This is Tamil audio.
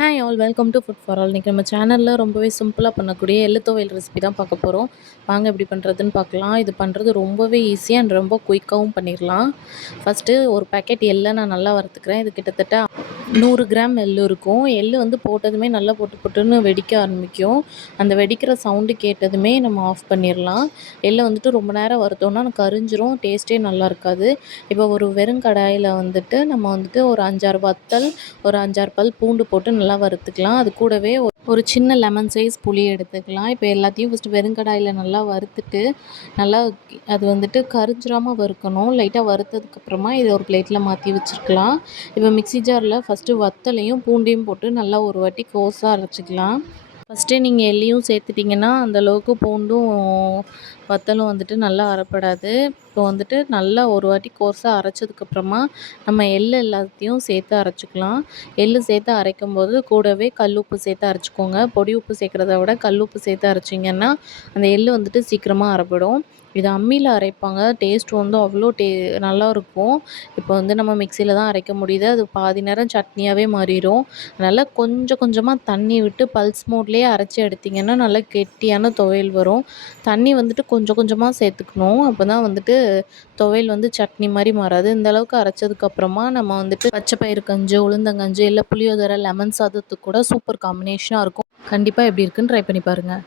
Hi all welcome to food for all. இன்றைக்கி நம்ம சேனலில் ரொம்பவே சிம்பிளாக பண்ணக்கூடிய எள்ளு துவையல் ரெசிபி தான் பார்க்க போகிறோம். வாங்க எப்படி பண்ணுறதுன்னு பார்க்கலாம். இது பண்ணுறது ரொம்பவே ஈஸியாக அண்ட் ரொம்ப குயிக்காகவும் பண்ணிடலாம். ஃபஸ்ட்டு ஒரு பேக்கெட் எள்ளை நான் நல்லா வறுத்துக்கிறேன். இது கிட்டத்தட்ட 100 கிராம் எள்ளு இருக்கும். எள்ளு வந்து போட்டதுமே நல்லா பொட்டு பொட்டுன்னு வெடிக்க ஆரம்பிக்கும். அந்த வெடிக்கிற சவுண்டு கேட்டதுமே நம்ம ஆஃப் பண்ணிடலாம். எள்ளை வந்துட்டு ரொம்ப நேரம் வறுத்தோம்னா கரிஞ்சிரும், டேஸ்ட்டே நல்லா இருக்காது. இப்போ ஒரு வெறும் கடாயில் வந்துட்டு நம்ம வந்துட்டு ஒரு 5-6 வத்தல், ஒரு 5-6 பல் பூண்டு போட்டு நல்லா வறுத்துக்கலாம். அது கூடவே ஒரு சின்ன லெமன் சைஸ் புளி எடுத்துக்கலாம். இப்போ எல்லாத்தையும் ஃபஸ்ட்டு வெறுங்கடாயில் நல்லா வறுத்துட்டு நல்லா அது வந்துட்டு கரிஞ்சிராமல் வறுக்கணும். லைட்டாக வறுத்ததுக்கப்புறமா இதை ஒரு பிளேட்டில் மாற்றி வச்சுருக்கலாம். இப்போ மிக்ஸி ஜாரில் ஃபஸ்ட்டு வத்தலையும் பூண்டையும் போட்டு நல்லா ஒரு வாட்டி கோஸாக அரைச்சிக்கலாம். ஃபஸ்ட்டே நீங்கள் எள்ளையும் சேர்த்துட்டிங்கன்னா அந்தளவுக்கு பூண்டும் வத்தலும் வந்துட்டு நல்லா அரைப்படாது. இப்போ வந்துட்டு நல்லா ஒரு வாட்டி கோர்ஸாக அரைச்சதுக்கப்புறமா நம்ம எல்லாத்தையும் சேர்த்து அரைச்சிக்கலாம். சேர்த்து அரைக்கும்போது கூடவே கல் உப்பு சேர்த்து அரைச்சிக்கோங்க. பொடி உப்பு சேர்க்குறத விட கல் உப்பு சேர்த்து அரைச்சிங்கன்னா அந்த வந்துட்டு சீக்கிரமாக அரைப்படும். இது அம்மியில் அரைப்பாங்க. டேஸ்ட் வந்து அவ்வளோ நல்லாயிருக்கும். இப்போ வந்து நம்ம மிக்சியில் தான் அரைக்க முடியுது. அது பாதி நேரம் சட்னியாகவே மாறிடும். அதனால் கொஞ்சம் கொஞ்சமாக தண்ணி விட்டு பல்ஸ் மோட்லேயே அரைச்சி எடுத்திங்கன்னா நல்லா கெட்டியான துவையல் வரும். தண்ணி வந்துட்டு கொஞ்சம் கொஞ்சமாக சேர்த்துக்கணும். அப்போ தான் வந்துட்டு துவையல் வந்து சட்னி மாதிரி மாறாது. இந்த அளவுக்கு அரைச்சதுக்கப்புறமா நம்ம வந்துட்டு பச்சை பயிறு கஞ்சி, உளுந்தங்கஞ்சி, இல்லை புளியோதரை, லெமன் சாதத்துக்கு கூட சூப்பர் காம்பினேஷனாக இருக்கும். கண்டிப்பாக எப்படி இருக்குன்னு ட்ரை பண்ணி பாருங்கள்.